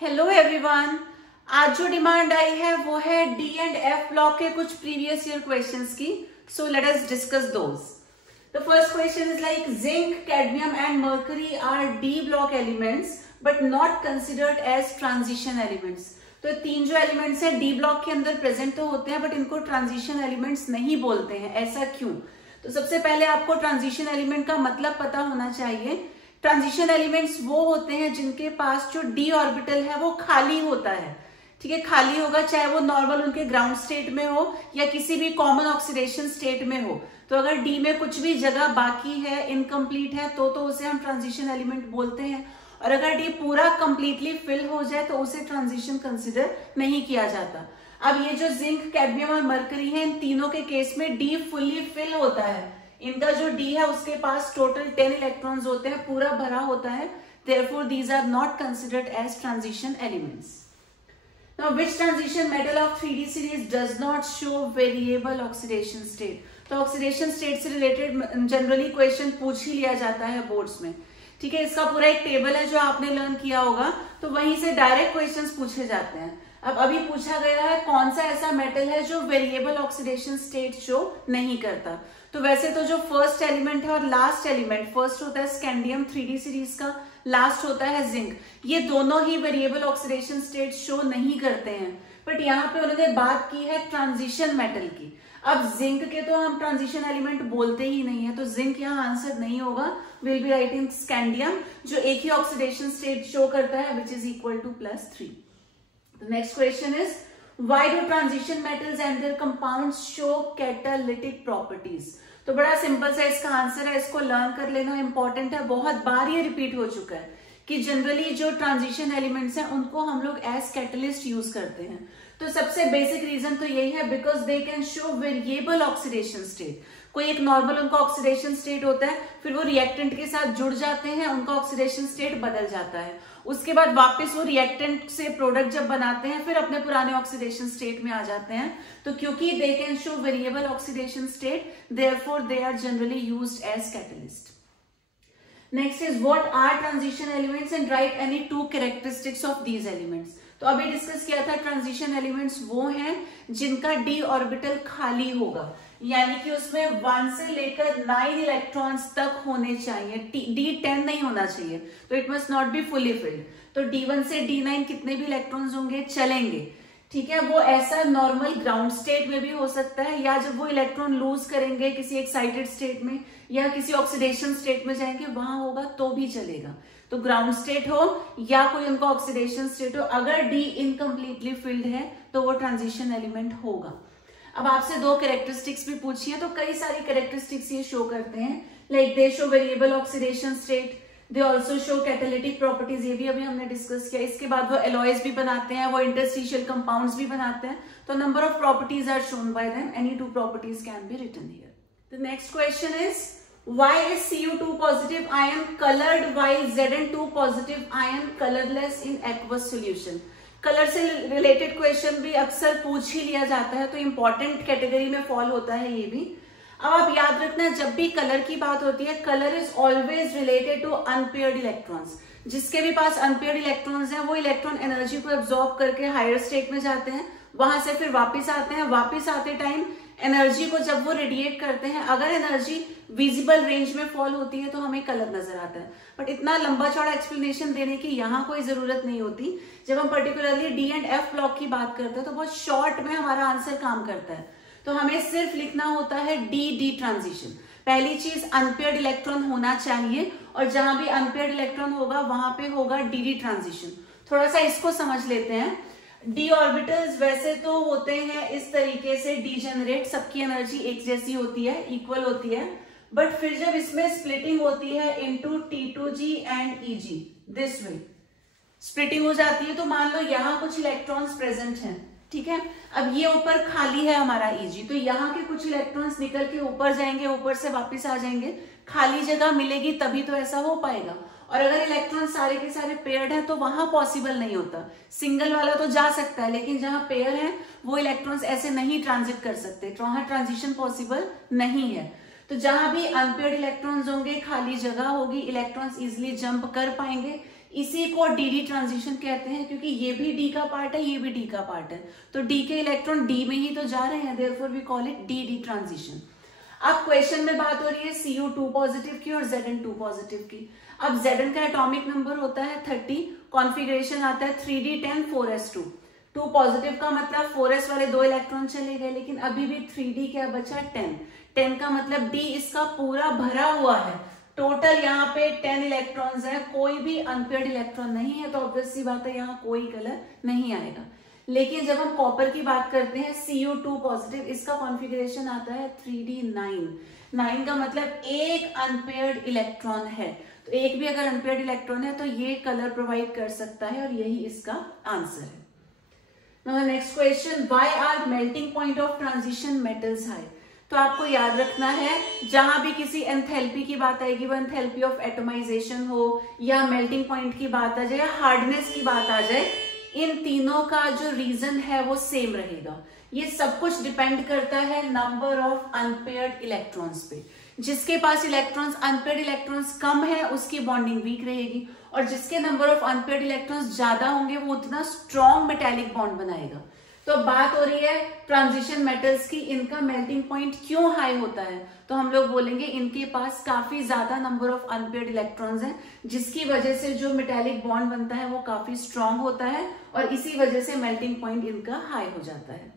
Hello everyone. आज जो demand आई है वो है डी एंड एफ ब्लॉक के कुछ प्रीवियस ईयर क्वेश्चंस की। So let us discuss those. The first question is like zinc, cadmium and mercury are d block elements but not considered as transition elements. तो तीन जो elements हैं D block के अंदर present तो होते हैं बट इनको ट्रांजिशन एलिमेंट्स नहीं बोलते हैं, ऐसा क्यों? तो सबसे पहले आपको ट्रांजिशन एलिमेंट का मतलब पता होना चाहिए। ट्रांजिशन एलिमेंट्स वो होते हैं जिनके पास जो डी ऑर्बिटल है वो खाली होता है। ठीक है, खाली होगा, चाहे वो नॉर्मल उनके ग्राउंड स्टेट में हो या किसी भी कॉमन ऑक्सीडेशन स्टेट में हो। तो अगर डी में कुछ भी जगह बाकी है, इनकम्प्लीट है, तो उसे हम ट्रांजिशन एलिमेंट बोलते हैं। और अगर डी पूरा कंप्लीटली फिल हो जाए तो उसे ट्रांजिशन कंसिडर नहीं किया जाता। अब ये जो जिंक, कैडमियम और मरकरी है, इन तीनों के केस में डी फुल्ली फिल होता है। इनका जो डी है उसके पास टोटल 10 इलेक्ट्रॉन्स होते हैं, पूरा भरा होता है। Therefore, these are not considered as transition elements. Now, which transition metal of 3D series does not show variable oxidation state? तो ऑक्सीडेशन स्टेट से रिलेटेड जनरली क्वेश्चन पूछ ही लिया जाता है बोर्ड्स में। ठीक है, इसका पूरा एक टेबल है जो आपने लर्न किया होगा, तो वहीं से डायरेक्ट क्वेश्चंस पूछे जाते हैं। अब अभी पूछा गया है कौन सा ऐसा मेटल है जो वेरिएबल ऑक्सीडेशन स्टेट शो नहीं करता। तो वैसे तो जो फर्स्ट एलिमेंट है और लास्ट एलिमेंट, फर्स्ट होता है स्कैंडियम 3D सीरीज का, लास्ट होता है जिंक, ये दोनों ही वेरिएबल ऑक्सीडेशन स्टेट शो नहीं करते हैं। बट यहाँ पे उन्होंने बात की है ट्रांजिशन मेटल की। अब जिंक के तो हम ट्रांजिशन एलिमेंट बोलते ही नहीं है, तो जिंक यहाँ आंसर नहीं होगा। विल बी राइटिंग स्कैंडियम, जो एक ही ऑक्सीडेशन स्टेट शो करता है, which is equal to +3। The next question is, why do transition metals and their compounds show catalytic properties? तो बड़ा सिंपल सा इसका आंसर है, इसको लर्न कर लेना इंपॉर्टेंट है। बहुत बार ये रिपीट हो चुका है कि जनरली जो ट्रांजिशन एलिमेंट्स हैं उनको हम लोग एज कैटलिस्ट यूज करते हैं। तो सबसे बेसिक रीजन तो यही है, because they can show variable oxidation state. कोई एक नॉर्मल उनका ऑक्सीडेशन स्टेट होता है, फिर वो रिएक्टेंट के साथ जुड़ जाते हैं, उनका ऑक्सीडेशन स्टेट बदल जाता है। उसके बाद वापस वो रिएक्टेंट से प्रोडक्ट जब बनाते हैं फिर अपने पुराने ऑक्सीडेशन स्टेट में आ जाते हैं। तो क्योंकि they can show variable oxidation state, therefore they are generally used as catalyst. Next is what are transition elements and write any 2 characteristics of these elements. तो अभी डिस्कस किया था ट्रांजिशन एलिमेंट्स वो हैं जिनका डी ऑर्बिटल खाली होगा, यानी कि उसमें 1 से लेकर 9 इलेक्ट्रॉन्स तक होने चाहिए, D10 नहीं होना चाहिए। तो it must not be fully filled. तो D1 से D9 कितने भी इलेक्ट्रॉन्स होंगे चलेंगे। ठीक है, वो ऐसा नॉर्मल ग्राउंड स्टेट में भी हो सकता है, या जब वो इलेक्ट्रॉन लूज करेंगे किसी एक्साइटेड स्टेट में या किसी ऑक्सीडेशन स्टेट में जाएंगे, वहां होगा तो भी चलेगा। तो ग्राउंड स्टेट हो या कोई उनका ऑक्सीडेशन स्टेट हो, अगर डी इनकम्प्लीटली फिल्ड है तो वो ट्रांजिशन एलिमेंट होगा। अब आपसे 2 कैरेक्टरिस्टिक्स भी पूछी है, तो कई सारी कैरेक्टरिस्टिक्स ये शो करते हैं, like they show variable oxidation state, they also show catalytic properties, ये भी अभी हमने डिस्कस किया। इसके बाद वो एलॉयज भी बनाते हैं, वो इंटरस्टिशियल कंपाउंड्स भी बनाते हैं। तो number of properties are shown by them, any 2 properties can be written here. The next question is, why is Cu2 positive ion colored while Zn2 positive ion colorless in aqueous solution? Colour से related question भी अक्सर पूछ ही लिया जाता है, तो important category में fall होता है ये भी। अब आप याद रखना, जब भी कलर की बात होती है, colour is always related to unpaired electrons. जिसके भी पास अनपेयर्ड इलेक्ट्रॉन्स हैं वो इलेक्ट्रॉन एनर्जी को एब्जॉर्ब करके हायर स्टेट में जाते हैं, वहां से फिर वापिस आते हैं। वापिस आते टाइम एनर्जी को जब वो रेडिएट करते हैं, अगर एनर्जी विजिबल रेंज में फॉल होती है तो हमें कलर नजर आता है। बट इतना लंबा चौड़ा एक्सप्लेनेशन देने की यहाँ कोई जरूरत नहीं होती। जब हम particularly D and F block की बात करते हैं तो बहुत शॉर्ट में हमारा आंसर काम करता है। तो हमें सिर्फ लिखना होता है डी ट्रांजिशन। पहली चीज, अनपेयर्ड इलेक्ट्रॉन होना चाहिए, और जहां भी अनपेयर्ड इलेक्ट्रॉन होगा वहां पे होगा डी ट्रांजिशन। थोड़ा सा इसको समझ लेते हैं। डी ऑर्बिटल्स वैसे तो होते हैं इस तरीके से डीजेनरेट, सबकी एनर्जी एक जैसी होती है, इक्वल होती है। बट फिर जब इसमें स्प्लिटिंग होती है into T2G and EG, this way splitting हो जाती है, तो मान लो यहाँ कुछ इलेक्ट्रॉन्स प्रेजेंट हैं। ठीक है, अब ये ऊपर खाली है हमारा EG, तो यहाँ के कुछ इलेक्ट्रॉन्स निकल के ऊपर जाएंगे, ऊपर से वापस आ जाएंगे, खाली जगह मिलेगी तभी तो ऐसा हो पाएगा। और अगर इलेक्ट्रॉन सारे के सारे पेयर्ड है तो वहां पॉसिबल नहीं होता। सिंगल वाला तो जा सकता है, लेकिन जहां पेयर है वो इलेक्ट्रॉन्स ऐसे नहीं ट्रांजिट कर सकते, तो वहां ट्रांजिशन पॉसिबल नहीं है। तो जहां भी अनपेयर्ड इलेक्ट्रॉन्स होंगे, खाली जगह होगी, इलेक्ट्रॉन्स इजिली जंप कर पाएंगे, इसी को डी ट्रांजिशन कहते हैं, क्योंकि ये भी डी का पार्ट है, ये भी डी का पार्ट है, तो डी के इलेक्ट्रॉन डी में ही तो जा रहे हैं, therefore we call it d transition. अब क्वेश्चन में बात हो रही है Cu2 पॉजिटिव की और Zn2 पॉजिटिव की। अब Zn का एटॉमिक नंबर होता है 30, कॉन्फ़िगरेशन आता है 3d10 4s2। 2 पॉजिटिव का मतलब 4s वाले 2 इलेक्ट्रॉन चले गए, लेकिन अभी भी 3d क्या बचा 10। 10 का मतलब d इसका पूरा भरा हुआ है, टोटल यहाँ पे 10 इलेक्ट्रॉन्स है, कोई भी अनपेयर्ड इलेक्ट्रॉन नहीं है, तो ऑब्वियस सी बात है यहाँ कोई कलर नहीं आएगा। लेकिन जब हम कॉपर की बात करते हैं Cu2 पॉजिटिव, इसका कॉन्फ़िगरेशन आता है 3d9। 9 का मतलब एक अनपेयर्ड इलेक्ट्रॉन है, तो एक भी अगर अनपेयर्ड इलेक्ट्रॉन है तो ये कलर प्रोवाइड कर सकता है, और यही इसका आंसर है। Now next question, why are melting point of transition metals high? तो आपको याद रखना है, जहां भी किसी एंथैल्पी की बात आएगी, वो एंथैल्पी ऑफ एटोमाइजेशन हो या मेल्टिंग पॉइंट की बात आ जाए या हार्डनेस की बात आ जाए, इन तीनों का जो रीजन है वो सेम रहेगा। ये सब कुछ डिपेंड करता है नंबर ऑफ अनपेयर्ड इलेक्ट्रॉन्स पे। जिसके पास इलेक्ट्रॉन्स अनपेयर्ड इलेक्ट्रॉन्स कम है उसकी बॉन्डिंग वीक रहेगी, और जिसके नंबर ऑफ अनपेयर्ड इलेक्ट्रॉन्स ज्यादा होंगे वो उतना स्ट्रॉन्ग मेटेलिक बॉन्ड बनाएगा। तो बात हो रही है ट्रांजिशन मेटल्स की, इनका मेल्टिंग पॉइंट क्यों हाई होता है, तो हम लोग बोलेंगे इनके पास काफी ज्यादा नंबर ऑफ अनपेयर्ड इलेक्ट्रॉन्स हैं, जिसकी वजह से जो मेटेलिक बॉन्ड बनता है वो काफी स्ट्रॉन्ग होता है, और इसी वजह से मेल्टिंग पॉइंट इनका हाई हो जाता है।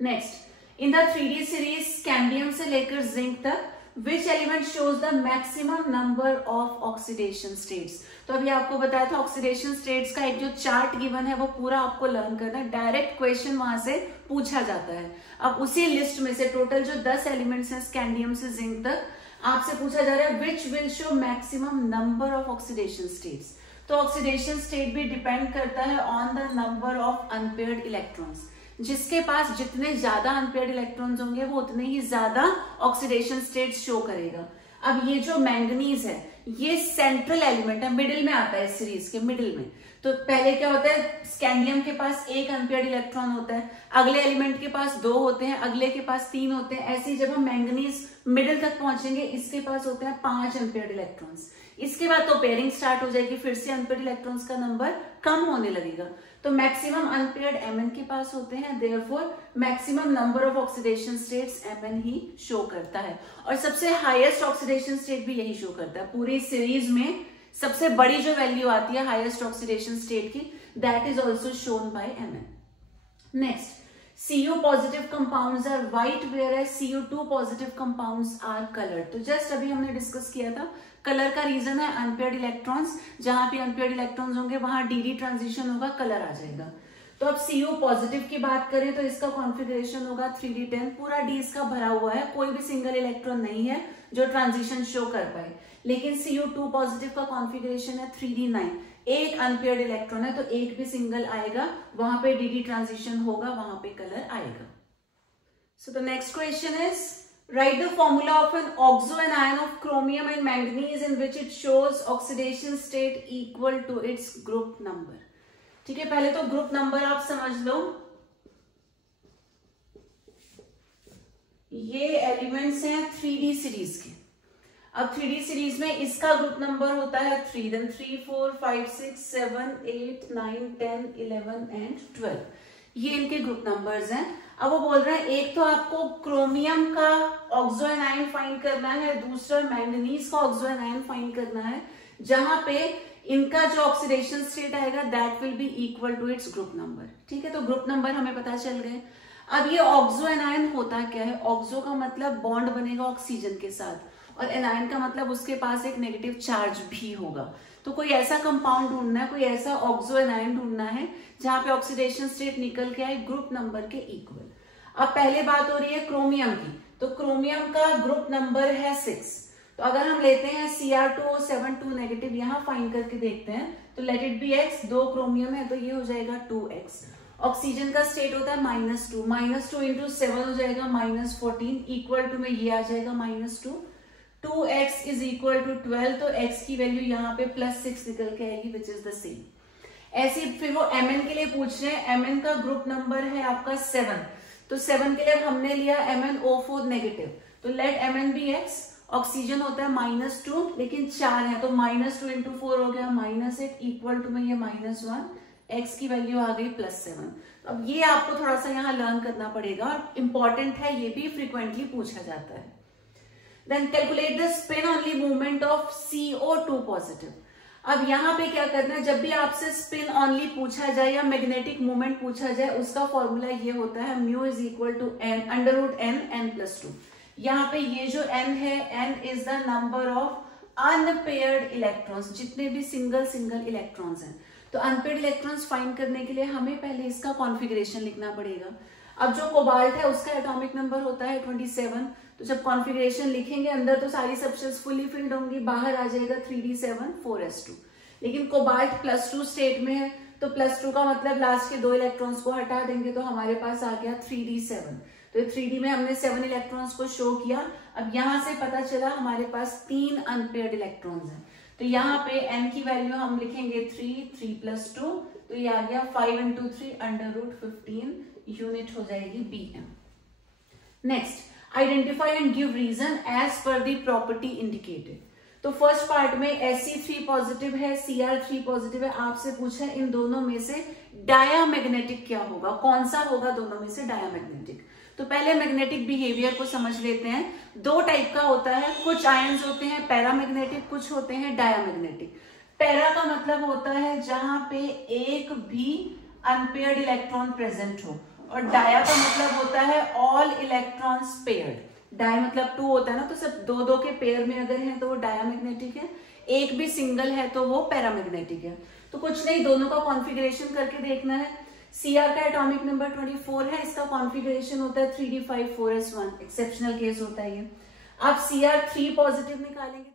Next, in the 3D series scandium से लेकर जिंक तक which element shows the maximum number of oxidation states? तो अभी आपको बताया था ऑक्सीडेशन स्टेट्स का एक जो चार्ट गिवन है वो पूरा आपको लर्न करना है, डायरेक्ट क्वेश्चन वहां से पूछा जाता है। अब उसी लिस्ट में से टोटल जो 10 एलिमेंट्स हैं स्कैंडियम से जिंक तक, आपसे पूछा जा रहा है which will show maximum number of oxidation states. तो ऑक्सीडेशन स्टेट भी डिपेंड करता है on the number of unpaired electrons. जिसके पास जितने ज्यादा अनपेयर्ड इलेक्ट्रॉन्स होंगे वो उतने ही ज्यादा ऑक्सीडेशन स्टेट शो करेगा। अब ये जो मैंगनीज है ये सेंट्रल एलिमेंट है, मिडिल में आता है इस सीरीज के मिडिल में। तो पहले क्या होता है, स्कैंडियम के पास एक अनपेयर्ड इलेक्ट्रॉन होता है, अगले एलिमेंट के पास 2 होते हैं, अगले के पास 3 होते हैं। ऐसे ही जब हम मैंगनीज मिडिल तक पहुंचेंगे इसके पास होते हैं 5 अनपेयर्ड इलेक्ट्रॉन्स। इसके बाद तो पेयरिंग स्टार्ट हो जाएगी, फिर से अनपेयर्ड इलेक्ट्रॉन्स का नंबर कम होने लगेगा। तो मैक्सिमम अनपेयर्ड Mn के पास होते हैं, therefore maximum number of oxidation states Mn he show करता है, और सबसे हाईएस्ट ऑक्सीडेशन स्टेट भी यही शो करता है। पूरी सीरीज में सबसे बड़ी जो वैल्यू आती है हाईएस्ट ऑक्सीडेशन स्टेट की, that is also shown by Mn। Next, Cu positive compounds are white whereas Cu2 positive compounds are coloured. तो जस्ट अभी हमने डिस्कस किया था, कलर का रीजन है अनपेयर्ड इलेक्ट्रॉन्स, जहां पे अनपेयर्ड इलेक्ट्रॉन्स होंगे वहां डी ट्रांजिशन होगा, कलर आ जाएगा। तो अब Cu पॉजिटिव की बात करें तो इसका कॉन्फ़िगरेशन होगा 3d10, पूरा डी इसका भरा हुआ है, कोई भी सिंगल इलेक्ट्रॉन नहीं है जो ट्रांजिशन शो कर पाए। लेकिन Cu2 पॉजिटिव का कॉन्फ़िगरेशन है 3d9, एक अनपेयर्ड इलेक्ट्रॉन है तो एक भी सिंगल आएगा, वहां पे डी ट्रांजिशन होगा, वहां पे कलर आएगा। So the next question is write the formula of an oxoanion of chromium and manganese in which it shows oxidation state equal to its group number। ठीक है, पहले तो ग्रुप नंबर आप समझ लो। ये एलिमेंट्स हैं 3D सीरीज के। अब 3D सीरीज में इसका ग्रुप नंबर होता है 3, देन 3, 4, 5, 6, 7, 8, 9, 10, 11 एंड 12। ये इनके ग्रुप नंबर्स हैं। अब वो बोल रहे हैं एक तो आपको क्रोमियम का ऑक्सोएनायन फाइंड करना है, दूसरा मैंगनीज का ऑक्सोएनायन फाइंड करना है, जहां पे इनका जो ऑक्सीडेशन स्टेट आएगा that will be equal to its group number. ठीक है, तो ग्रुप नंबर हमें पता चल गए। अब ये ऑक्सोएनायन होता क्या है? ऑक्सो का मतलब बॉन्ड बनेगा ऑक्सीजन के साथ, और एनायन का मतलब उसके पास एक नेगेटिव चार्ज भी होगा। तो कोई ऐसा कंपाउंड ढूंढना है, कोई ऐसा ऑक्सोएनायन ढूंढना है जहां पे ऑक्सीडेशन स्टेट निकल के आए ग्रुप नंबर के इक्वल। अब पहले बात हो रही है क्रोमियम की, तो क्रोमियम का ग्रुप नंबर है 6। तो अगर हम लेते हैं Cr2O7 2 नेगेटिव, यहां फाइंड करके देखते हैं, तो let it be x, 2 chromium है तो ये हो जाएगा 2x। ऑक्सीजन का स्टेट होता है -2, -2 इंटू 7 हो जाएगा -14, इक्वल टू में ये आ जाएगा -2, 2x इज इक्वल टू 12, तो x की वैल्यू यहाँ पे +6 निकल के आएगी, विच इज द सेम। ऐसे फिर वो Mn के लिए पूछ रहे हैं, Mn का ग्रुप नंबर है आपका 7, तो 7 के लिए हमने लिया MnO4 नेगेटिव, तो let Mn be x, oxygen होता है -2, लेकिन 4 है तो -2 × 4 हो गया -8 इक्वल टू में ये -1, x की वैल्यू आ गई +7। अब ये आपको थोड़ा सा यहाँ लर्न करना पड़ेगा और इंपॉर्टेंट है, ये भी फ्रीक्वेंटली पूछा जाता है। Then calculate the spin only movement of CO2 positive. अब यहाँ पे क्या करना है, जब भी आपसे स्पिन ऑनली पूछा जाए या मैग्नेटिक मूवमेंट पूछा जाए, उसका फॉर्मूला ये होता है μ = n√n+2। यहाँ पे ये जो n है, n is the number of unpaired electrons, जितने भी सिंगल इलेक्ट्रॉन्स हैं। तो अनपेयर्ड इलेक्ट्रॉन्स फाइंड करने के लिए हमें पहले इसका कॉन्फ़िगरेशन लिखना पड़ेगा। अब जो कोबाल्ट है उसका एटॉमिक नंबर होता है 27, तो जब कॉन्फ़िगरेशन लिखेंगे अंदर तो सारी सबशेल्स फुली फिल्ड होंगी, बाहर आ जाएगा 3d7 4s2। लेकिन कोबाल्ट +2 स्टेट में है, तो +2 का मतलब लास्ट के 2 इलेक्ट्रॉन्स को हटा देंगे तो हमारे पास आ गया 3d7। तो 3d में हमने 7 इलेक्ट्रॉन्स को शो किया। अब यहां से पता चला हमारे पास 3 अनपेयर्ड इलेक्ट्रॉन्स हैं, तो यहाँ पे n की वैल्यू हम लिखेंगे 3 + 2, तो ये आ गया 5 × 3 √15 यूनिट हो जाएगी bm। Next, identify and give reason as per the property indicated. तो फर्स्ट पार्ट में Sc3 पॉजिटिव है, Cr3 पॉजिटिव है, आपसे पूछा इन दोनों में से डायामैग्नेटिक क्या होगा, कौन सा होगा दोनों में से डायामैग्नेटिक। तो पहले मैग्नेटिक बिहेवियर को समझ लेते हैं। 2 टाइप का होता है, कुछ आयंस होते हैं पैरामैग्नेटिक, कुछ होते हैं डायामैग्नेटिक। पैरा का मतलब होता है जहां पे एक भी अनपेयर्ड इलेक्ट्रॉन प्रेजेंट हो, और डाया का मतलब होता है ऑल इलेक्ट्रॉन्स पेयर्ड। डाया मतलब 2 होता है ना, तो सब 2-2 के पेयर में अगर है तो वो डायामैग्नेटिक है, एक भी सिंगल है तो वो पैरामैग्नेटिक है। तो कुछ नहीं, दोनों का कॉन्फ़िगरेशन करके देखना है। Cr का एटॉमिक नंबर 24 है, इसका कॉन्फ़िगरेशन होता है 3d5 4s1, एक्सेप्शनल केस होता है ये। आप Cr3 पॉजिटिव निकालेंगे